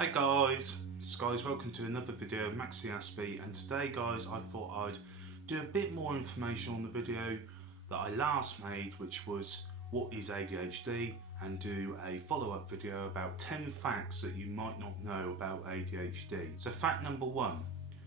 Hey guys, welcome to another video of MaxiAspie, and today guys I thought I'd do a bit more information on the video that I last made, which was what is ADHD, and do a follow-up video about 10 facts that you might not know about ADHD. So fact number 1,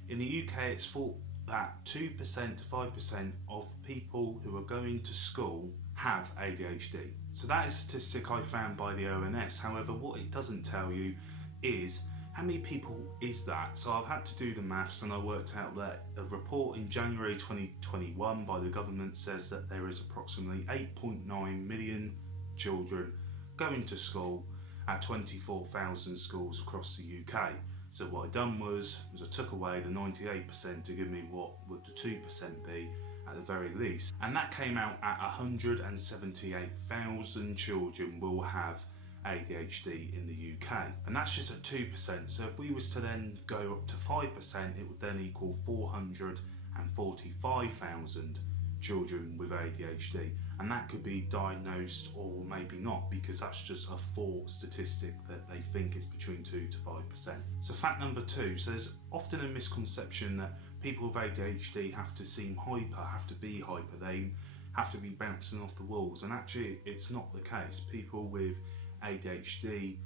in the UK it's thought that 2% to 5% of people who are going to school have ADHD. So that is a statistic I found by the ONS. However, what it doesn't tell you is how many people is that. So I've had to do the maths, and I worked out that a report in January 2021 by the government says that there is approximately 8.9 million children going to school at 24,000 schools across the UK. So what I done was I took away the 98% to give me what would the 2% be at the very least, and that came out at 178,000 children will have ADHD in the UK, and that's just at 2%. So if we was to then go up to 5%, it would then equal 445,000 children with ADHD, and that could be diagnosed or maybe not, because that's just a thought statistic that they think it's between 2 to 5%. So fact number 2, so there's often a misconception that people with ADHD have to seem hyper, have to be hyper, they have to be bouncing off the walls, and actually it's not the case. People with ADHD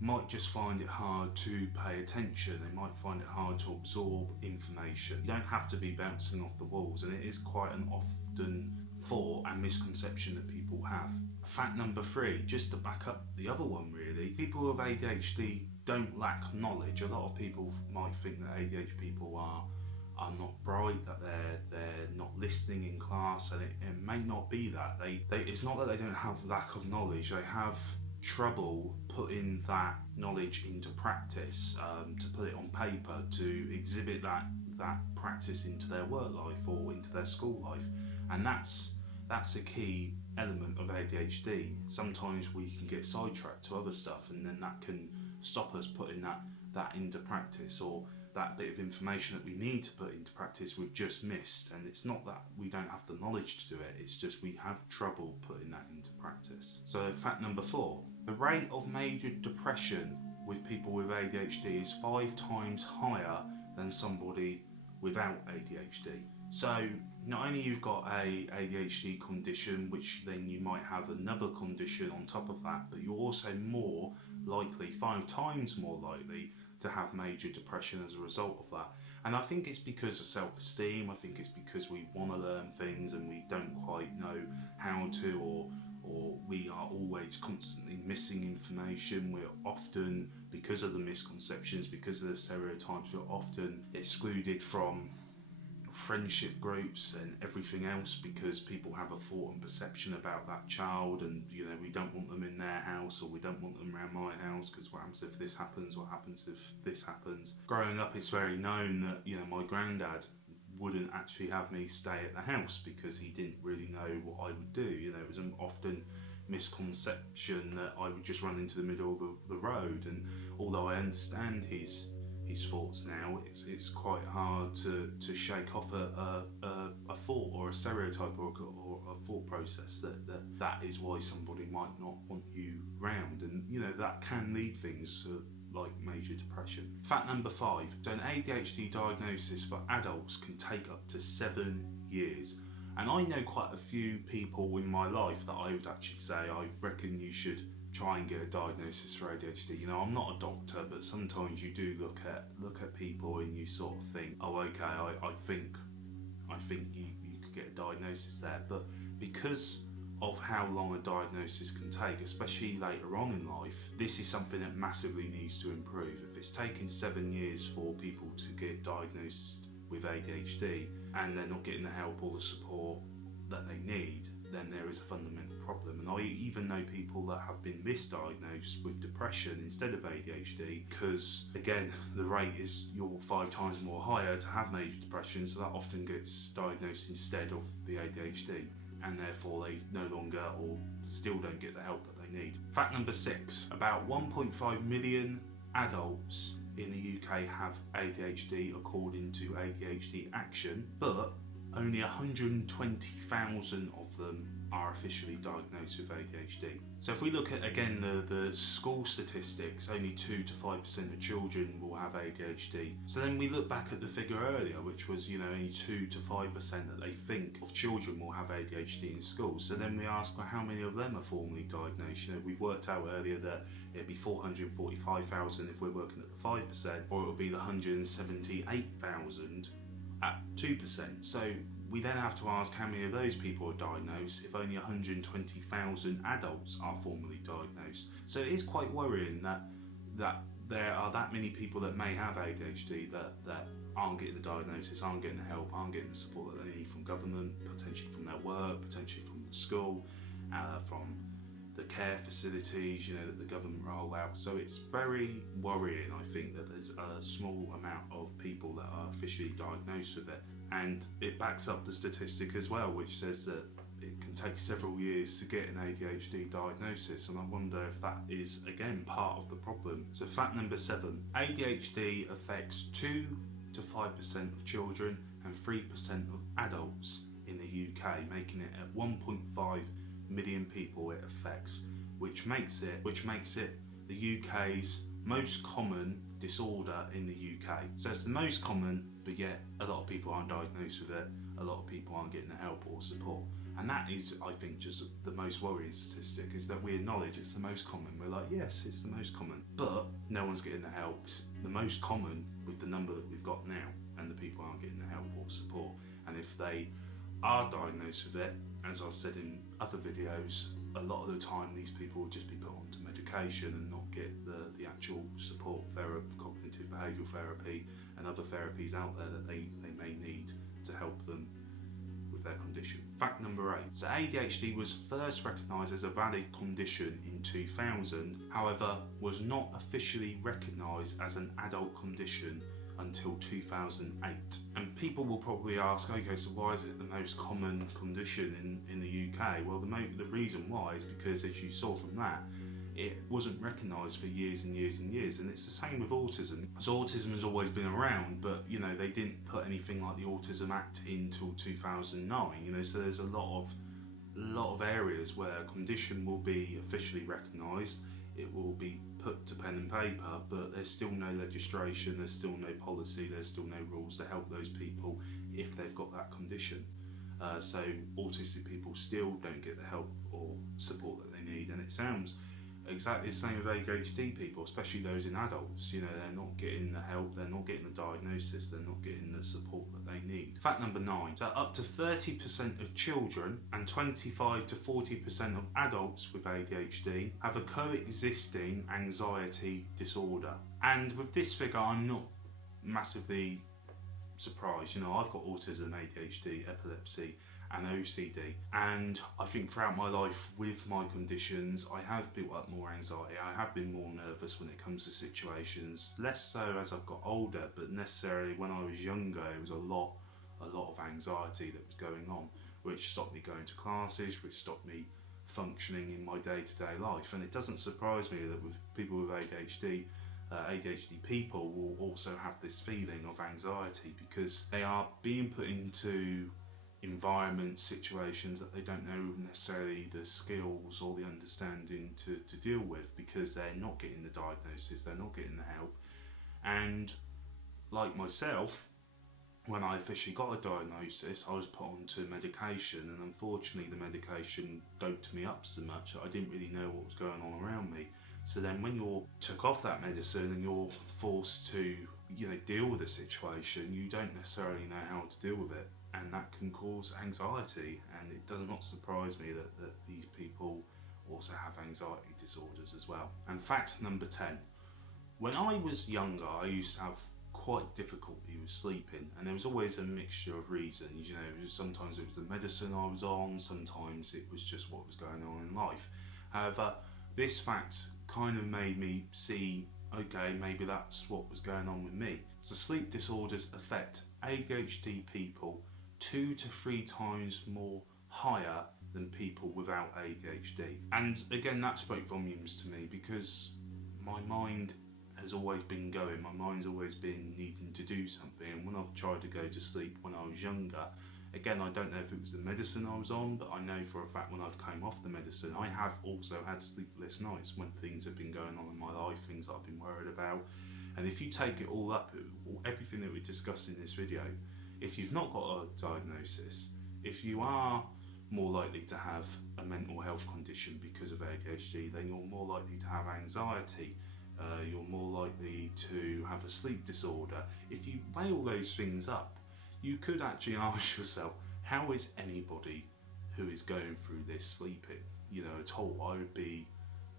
might just find it hard to pay attention, they might find it hard to absorb information. You don't have to be bouncing off the walls, and it is quite an often thought and misconception that people have. Fact number 3, just to back up the other one really, people with ADHD don't lack knowledge. A lot of people might think that ADHD people are not bright, that they're not listening in class, and it may not be that. It's not that they don't have lack of knowledge, they have trouble putting that knowledge into practice, to put it on paper, to exhibit that practice into their work life or into their school life, and that's a key element of ADHD. Sometimes we can get sidetracked to other stuff, and then that can stop us putting that into practice, or that bit of information that we need to put into practice we've just missed. And it's not that we don't have the knowledge to do it, it's just we have trouble putting that into practice. So fact number 4, the rate of major depression with people with ADHD is 5 times higher than somebody without ADHD. So not only you've got a ADHD condition, which then you might have another condition on top of that, but you're also more likely, 5 times more likely, to have major depression as a result of that. And I think it's because of self-esteem. I think it's because we want to learn things and we don't quite know how to, or we are always constantly missing information. We're often, because of the misconceptions, because of the stereotypes, we're often excluded from friendship groups and everything else, because people have a thought and perception about that child, and we don't want them in their house, or we don't want them around my house, because what happens if this happens, what happens if this happens. Growing up, it's very known that my granddad wouldn't actually have me stay at the house because he didn't really know what I would do. It was an often misconception that I would just run into the middle of the road, and although I understand his thoughts now, it's quite hard to shake off a thought or a stereotype or a thought process that is why somebody might not want you round, and that can lead things to like major depression. Fact number 5, so an ADHD diagnosis for adults can take up to 7 years. And I know quite a few people in my life that I would actually say I reckon you should try and get a diagnosis for ADHD. I'm not a doctor, but sometimes you do look at people and you sort of think, oh okay, I think you could get a diagnosis there. But because of how long a diagnosis can take, especially later on in life, this is something that massively needs to improve. If it's taking 7 years for people to get diagnosed with ADHD and they're not getting the help or the support that they need, then there is a fundamental problem. And I even know people that have been misdiagnosed with depression instead of ADHD, because again, the rate is you're 5 times more higher to have major depression, so that often gets diagnosed instead of the ADHD, and therefore they no longer or still don't get the help that they need. Fact number 6, about 1.5 million adults in the UK have ADHD according to ADHD Action, but only 120,000 of them are officially diagnosed with ADHD. So if we look at, again, the school statistics, only 2 to 5% of children will have ADHD. So then we look back at the figure earlier, which was, only 2 to 5% that they think of children will have ADHD in schools. So then we ask, well, how many of them are formally diagnosed? We've worked out earlier that it'd be 445,000 if we're working at the 5%, or it would be the 178,000 at 2%. So we then have to ask how many of those people are diagnosed if only 120,000 adults are formally diagnosed. So it is quite worrying that there are that many people that may have ADHD that aren't getting the diagnosis, aren't getting the help, aren't getting the support that they need from government, potentially from their work, potentially from the school, from the care facilities, that the government roll out. So it's very worrying, I think, that there's a small amount of people that are officially diagnosed with it. And it backs up the statistic as well, which says that it can take several years to get an ADHD diagnosis, and I wonder if that is, again, part of the problem. So fact number 7, ADHD affects 2 to 5% of children and 3% of adults in the UK, making it at 1.5 million people it affects, which makes it the UK's most common disorder in the UK. So it's the most common, but yet a lot of people aren't diagnosed with it, a lot of people aren't getting the help or support. And that is, I think, just the most worrying statistic, is that we acknowledge it's the most common. We're like, yes, it's the most common, but no one's getting the help. It's the most common with the number that we've got now, and the people aren't getting the help or support. And if they are diagnosed with it, as I've said in other videos, a lot of the time these people will just be put onto medication and not get the actual support, therapy, cognitive behavioural therapy and other therapies out there that they may need to help them with their condition. Fact number 8. So ADHD was first recognised as a valid condition in 2000, however was not officially recognised as an adult condition until 2008. And people will probably ask, okay, so why is it the most common condition in the UK? Well, the reason why is because, as you saw from that, it wasn't recognised for years and years and years. And it's the same with autism. So autism has always been around, but they didn't put anything like the Autism Act in till 2009. So there's a lot of areas where a condition will be officially recognised, it will be put to pen and paper, but there's still no legislation, there's still no policy, there's still no rules to help those people if they've got that condition. So autistic people still don't get the help or support that they need, and it sounds exactly the same with ADHD people, especially those in adults. They're not getting the help, they're not getting the diagnosis, they're not getting the support that they need. Fact number 9. So up to 30% of children and 25 to 40% of adults with ADHD have a coexisting anxiety disorder. And with this figure, I'm not massively surprised. I've got autism, ADHD, epilepsy and OCD, and I think throughout my life with my conditions I have built up more anxiety, I have been more nervous when it comes to situations, less so as I've got older, but necessarily when I was younger it was a lot of anxiety that was going on, which stopped me going to classes, which stopped me functioning in my day-to-day life. And it doesn't surprise me that with people with ADHD people will also have this feeling of anxiety, because they are being put into environments, situations that they don't know necessarily the skills or the understanding to deal with, because they're not getting the diagnosis, they're not getting the help. And like myself, when I officially got a diagnosis, I was put onto medication, and unfortunately the medication doped me up so much that I didn't really know what was going on around me. So then when you're took off that medicine and you're forced to deal with the situation, you don't necessarily know how to deal with it, and that can cause anxiety. And it does not surprise me that these people also have anxiety disorders as well. And fact number 10. When I was younger, I used to have quite difficulty with sleeping, and there was always a mixture of reasons. Sometimes it was the medicine I was on, sometimes it was just what was going on in life. However, this fact kind of made me see, okay, maybe that's what was going on with me. So sleep disorders affect ADHD people 2 to 3 times more higher than people without ADHD. And again, that spoke volumes to me, because my mind has always been going, my mind's always been needing to do something. And when I've tried to go to sleep when I was younger, Again, I don't know if it was the medicine I was on, but I know for a fact when I've come off the medicine, I have also had sleepless nights when things have been going on in my life, things that I've been worried about. And if you take it all up, everything that we discussed in this video, if you've not got a diagnosis, if you are more likely to have a mental health condition because of ADHD, then you're more likely to have anxiety, you're more likely to have a sleep disorder. If you weigh all those things up, you could actually ask yourself, how is anybody who is going through this sleeping? At all. I would be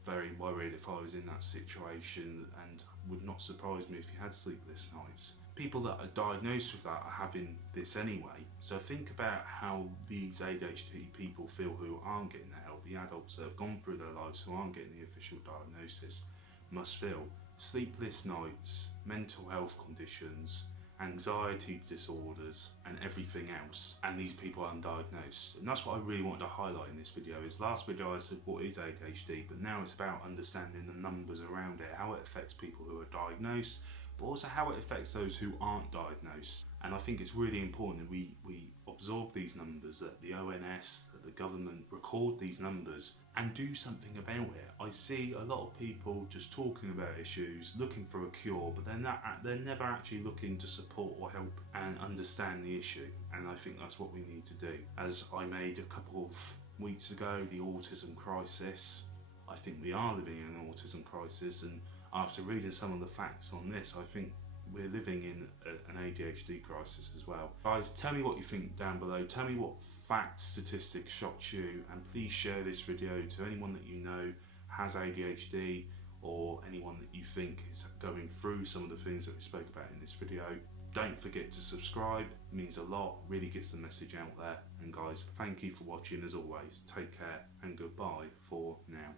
very worried if I was in that situation, and would not surprise me if you had sleepless nights. People that are diagnosed with that are having this anyway. So think about how these ADHD people feel who aren't getting the help. The adults that have gone through their lives who aren't getting the official diagnosis must feel. Sleepless nights, mental health conditions, anxiety disorders, and everything else, and these people are undiagnosed. And that's what I really wanted to highlight in this video. Is last video I said what is ADHD, but now it's about understanding the numbers around it, how it affects people who are diagnosed, but also how it affects those who aren't diagnosed. And I think it's really important that we absorb these numbers, that the ONS, that the government record these numbers and do something about it. I see a lot of people just talking about issues, looking for a cure, but they're never actually looking to support or help and understand the issue. And I think that's what we need to do. As I made a couple of weeks ago, the Autism Crisis. I think we are living in an autism crisis, and after reading some of the facts on this, I think we're living in an ADHD crisis as well. Guys, tell me what you think down below. Tell me what facts, statistics shocked you, and please share this video to anyone that you know has ADHD, or anyone that you think is going through some of the things that we spoke about in this video. Don't forget to subscribe, it means a lot, really gets the message out there. And guys, thank you for watching as always. Take care and goodbye for now.